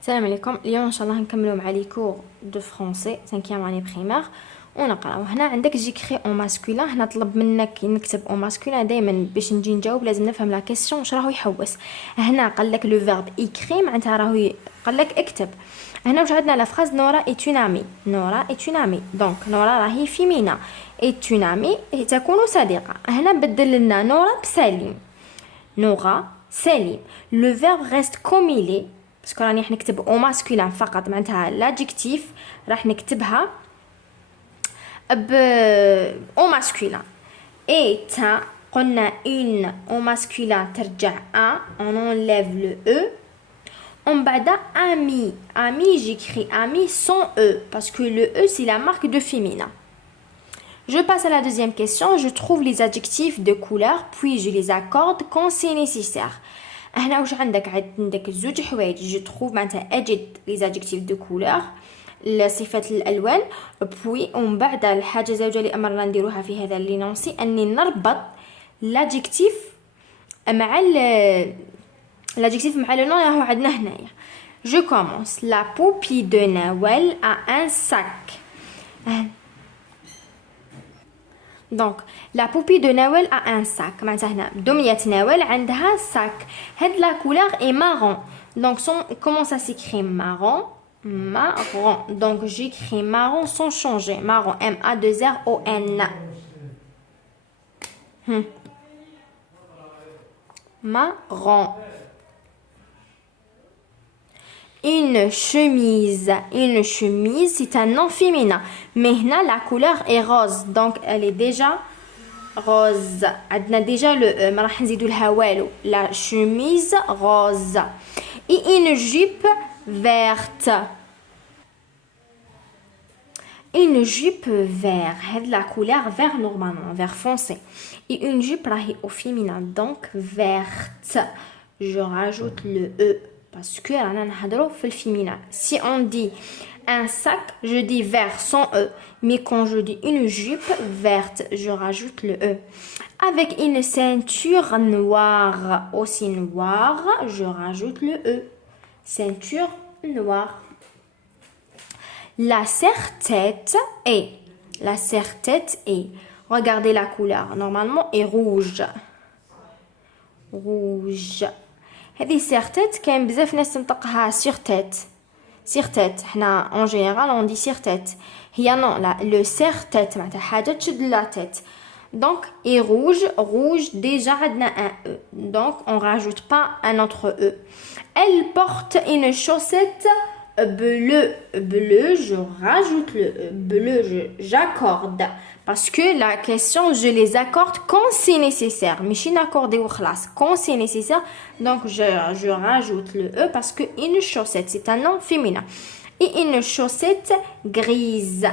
السلام عليكم. اليوم ان شاء الله نكملوا مع لي كور دو فرونسي 5 اني بريمير ونقراو. هنا عندك جيكري اون ماسكولين. هنا طلب منك نكتب اون ماسكولين. دائما باش نجي نجاوب لازم نفهم لا كيسيون واش راهو يحوس. هنا قال لك لو فيرب ايكري معناتها راهو قال لك اكتب. هنا واش عندنا لا فراز نورا ايت اون امي. نورا ايت اون امي دونك نورا راهي فيمينا ايت اون امي تكون صديقه. هنا بدل لنا نورا بسليم. نورا سليم. لو فيرب ريست كوم إلي باسكو راني راح نكتب او ماسكولين فقط معناتها لادجيكتيف راح نكتبها ب او ماسكولين. اي تا قلنا اون او ماسكولين ترجع ا اون انليف لو او ومن بعد امي. امي جيكري امي سون او باسكو لو او سي لا مارك دو فيمينا. Je passe à la deuxième question. Je trouve les adjectifs de couleur puis je les accorde quand c'est nécessaire. هنا واش عندك زوج حوايج. جو تروف معناتها اجد لي زادجيكتيف دو كولور صفات الالوان بوي ومن بعد الحاجه زوجه اللي امرنا نديروها في هذا لينونسي اني نربط لادجيكتيف مع لادجيكتيف مع لو نون راهو عندنا هنايا. جو كومونس لا بوبي دو نوال ا ان ساك. دونك لا بوبي دو نوال ا ان ساك معناتها هنا دمية نوال عندها ساك. هاد لا كولور اي مارون دونك سون كومون سا سيكري مارون marron. Donc j'écris marron sans changer. Marron, M-A-2-R-O-N. Marron. Une chemise. Une chemise, c'est un nom féminin. Mais là, la couleur est rose. Donc elle est déjà rose. On a déjà le E. ما راح نزيدو لها والو. La chemise rose. Et une jupe verte. Une jupe vert. C'est la couleur vert normalement, vert foncé. Et une jupe راهي au féminin donc verte. Je rajoute le E parce que رانا نهضروا في الفيمينا. Si on dit un sac, je dis vert sans E. Mais quand je dis une jupe verte, je rajoute le E. Avec une ceinture noire, aussi noire, je rajoute le E. Ceinture noire. La serre-tête est. La serre-tête est. Regardez la couleur. Normalement, est rouge. Rouge. هذه serre-tête كاين بزاف ناس تنطقها sur-tête. Sur-tête. حنا en général on dit sur-tête. هي non la le serre-tête معناتها حاجة تشد la tête. Donc est rouge. Rouge déjà عندنا un E. Donc on rajoute pas un autre E. Elle porte une chaussette bleu. Bleu, je rajoute le bleu, j'accorde. Parce que la question, je les accorde quand c'est nécessaire. Mais je n'accorde ou khlas. Quand c'est nécessaire, donc je rajoute le E parce que une chaussette, c'est un nom féminin. Et une chaussette grise.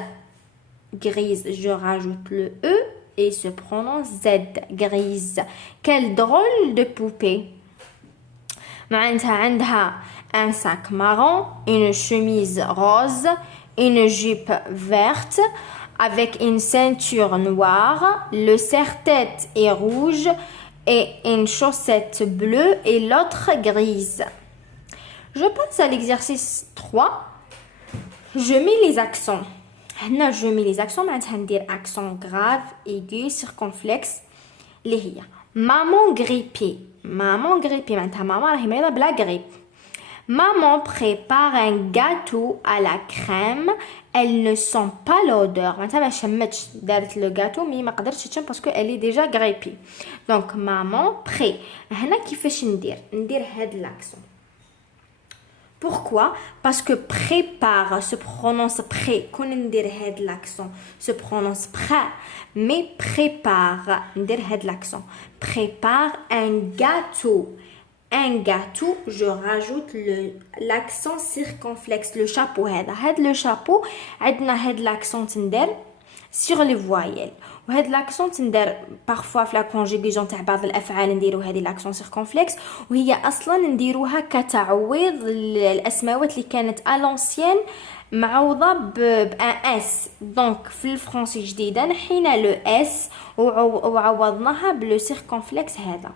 Grise, je rajoute le E et se prononce Z. Grise. Quelle drôle de poupée. معناتها عندها un sac marron, une chemise rose, une jupe verte avec une ceinture noire, le serre-tête est rouge et une chaussette bleue et l'autre grise. Je passe à l'exercice 3. Je mets les accents. هنا je mets les accents معناتها ندير accent grave, aigu, circonflexe اللي هي maman grippée. Maman grippée معناتها ماما راهي مريضة بلا غريب. Maman prépare un gâteau à la crème. Elle ne sent pas l'odeur. معناتها ما شمتش دارت لو gâteau مي ما قدرتش تشم باسكو elle est déjà grippée. Donc maman pré. هنا كيفاش ندير هاد l'accent. Pourquoi? Parce que prépare se prononce pré. كون ندير هاد l'accent se prononce prêt. Mais prépare ندير هاد l'accent. Prépare un gâteau. Un gâteau, je rajoute l'accent circonflexe, le chapeau. هذا le chapeau عندنا هاد l'accent تندير sur les voyelles. وهاد l'accent تندير parfois في la conjugaison تاع بعض الافعال نديرو هذه l'accent circonflexe وهي اصلا نديروها كتعويض الاسماوات اللي كانت à l'ancienne معوضه بان اس. دونك في الفرنسي جديده نحينا لو اس وعوضناها بلو circonflexe هذا.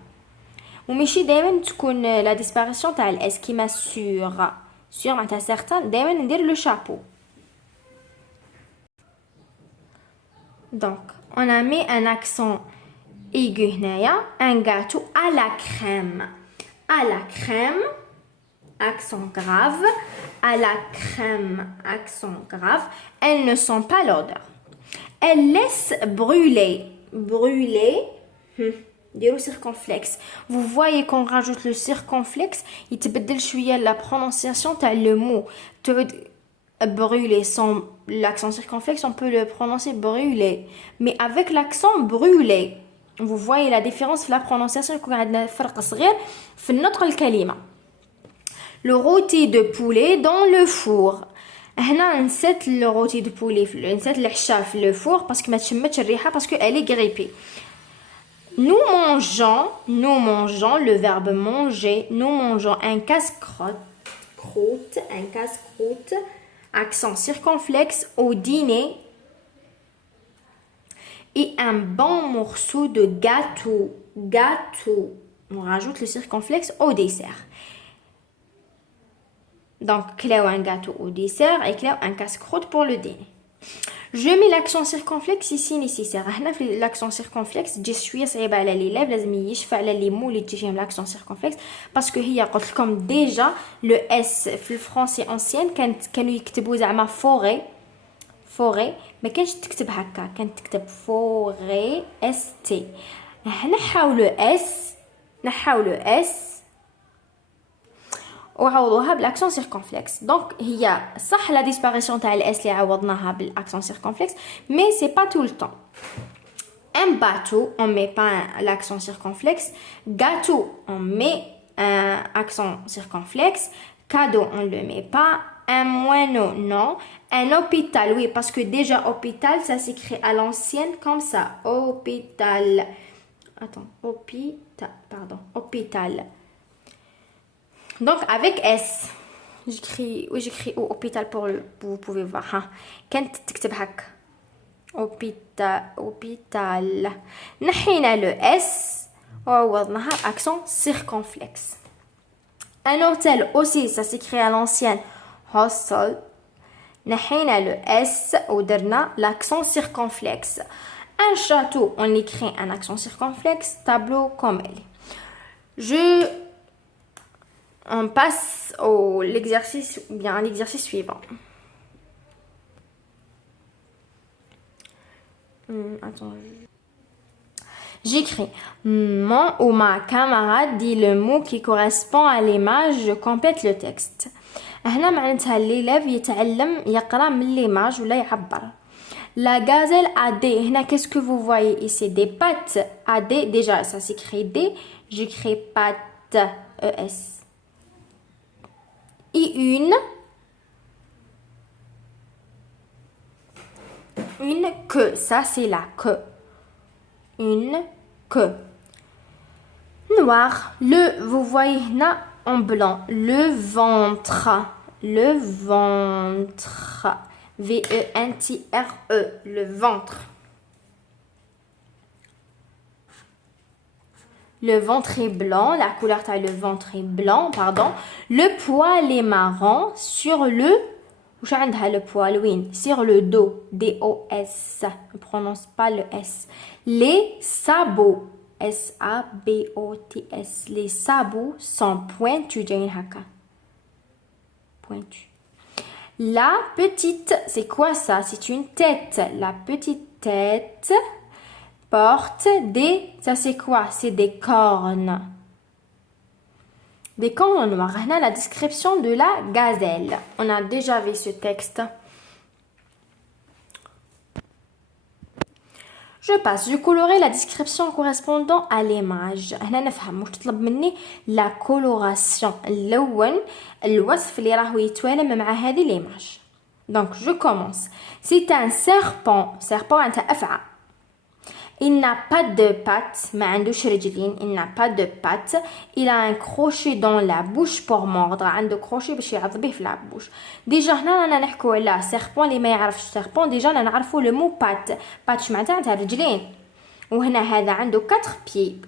وماشي دائما تكون لا ديسباريسيون تاع الاس كيما سور sur معناتها certain دائما ندير le chapeau. Donc on a mis un accent aigu هنايا, un gâteau à la crème. À la crème, accent grave. À la crème, accent grave. Elles ne sont pas l'odeur. Elles laissent brûler. Brûler. Dire le circonflexe. Vous voyez qu'on rajoute le circonflexe, il te بدل شوية la prononciation تاع le mot. Brûler sans l'accent circonflexe, on peut le prononcer brûler. Mais avec l'accent brûler, vous voyez la différence في la prononciation. يكون عندنا فرق صغير في النطق الكلمة. Le rôti de poulet dans le four. هنا نسيت le rôti de poulet, نسيت الحشا في le four parce que ما تشمتش الريحة parce que elle est grippée. Nous mangeons, le verbe manger, nous mangeons un casse-croûte, accent circonflexe au dîner et un bon morceau de gâteau. On rajoute le circonflexe au dessert. Donc, clair un gâteau au dessert et clair un casse-croûte pour le dîner. Je mets l'accent circonflexe ici nécessaire. هنا في l'accent circonflexe تجي شويه صعيبه على l'élève, لازم يشفى على لي مو اللي تجي فيهم l'accent circonflexe parce que هي قلت لكم déjà le s في الفرنسي ancien كانوا يكتبوا زعما فوري ما كانش تكتب هكا, كانت تكتب فوري اس تي. نحاولوا اس وعوضوها بالاكسون سيركونفلكس. دونك هي صح لا ديسباريسيون تاع الاس اللي عوضناها بالاكسون سيركونفلكس, مي سي با تو لو طون. Un bateau, on met pas l'accent circonflexe. Gâteau, on met un accent circonflexe. Cadeau, on le met pas. Un moineau, non. Un hôpital, oui, parce que déjà hôpital, ça s'écrit à l'ancienne comme ça. Hôpital. Attends, hôpital. Donc avec S, j'écris au hôpital pour le, vous pouvez voir. كانت تكتب هكا. hôpital. نحينا le S وعوضناها accent circonflexe. Un hôtel aussi, ça s'écrit à l'ancienne. Hostel. نحينا le S ودرنا l'accent circonflexe. Un château, on écrit un accent circonflexe. Tableau comme elle. On passe l'exercice suivant. Attends. J'écris. Mon ou ma camarade dit le mot qui correspond à l'image. Je complète le texte. هنا معناتها l'élève يتعلم يقرأ من l'image ولا يعبر. La gazelle a des. هنا qu'est-ce que vous voyez ici? Des pattes. A des. Déjà, ça s'écrit des. J'écris pattes. ES. Et une queue, ça c'est la queue. Une queue. Noir, vous voyez là en blanc, le ventre, V-E-N-T-R-E, le ventre. Le ventre est blanc, la couleur de le ventre est blanc, pardon. Le poil est marron sur le... Où عندها le poil, oui, sur le dos, D-O-S. Ne prononce pas le S. Les sabots, S-A-B-O-T-S. Les sabots sont pointus, pointus. La petite, c'est quoi ça? C'est une tête. La petite tête porte des... Ça c'est quoi? C'est des cornes. Des cornes noires. On a la description de la gazelle. On a déjà vu ce texte. Je passe. Je colorerai la description correspondant à l'image. هنا نفهم واش تطلب مني la coloration. الأول الوصف اللي راهو يتوالم مع هذه l'image. Donc je commence. C'est un serpent. Serpent معناتها أفعى. Il n'a pas de pattes, ما عندوش رجلين. Il n'a pas de pattes. Il a un crochet dans la bouche pour mordre. عنده crochet باش يعض به في la bouche. ديجا هنا رانا نحكوا على serpent اللي ما يعرفش serpent. ديجا رانا نعرفوا le mot patte. patte معناتها رجلين. وهنا هذا عنده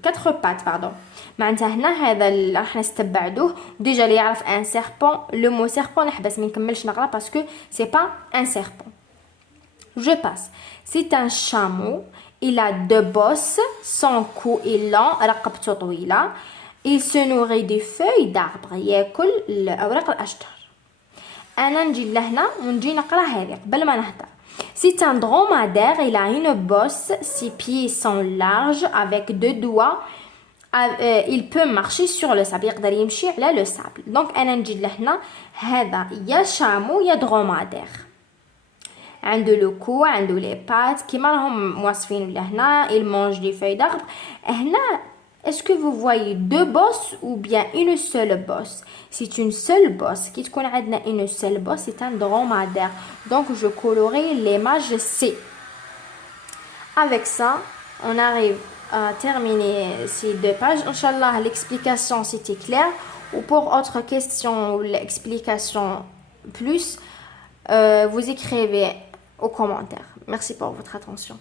4 pattes pardon. معناتها هنا هذا راح نستبعدوه. ديجا اللي يعرف ان سيربون لو مو سيربون نحبس ما نكملش نقرا باسكو سي با ان سيربون. Je passe. C'est un chameau. Il a 2 bosses. Son cou est long. رقبته طويلة. Il se nourrit des feuilles d'arbres. ياكل الأوراق الأشجار. أنا نجي لهنا ونجي نقرا هذه قبل ما نهضر. C'est un dromadaire. Il a une bosse. Ses pieds sont larges avec 2 doigts. Il peut marcher sur le sable. يقدر يمشي على le sable. Donc أنا نجي لهنا هذا يا شامو يا dromadaire. عنده لو كو عنده لي بات كيما راهم موصفين لهنا. il mange des feuilles d'arbre. هنا est-ce que vous voyez 2 bosses ou bien une seule bosse? C'est une seule bosse. كي تكون عندنا une seule bosse c'est un dromadaire. Donc je colorie l'image C. Avec ça on arrive à terminer ces 2 pages. Inch'Allah l'explication c'était clair. Ou pour autre question ou l'explication plus vous écrivez aux commentaires. Merci pour votre attention.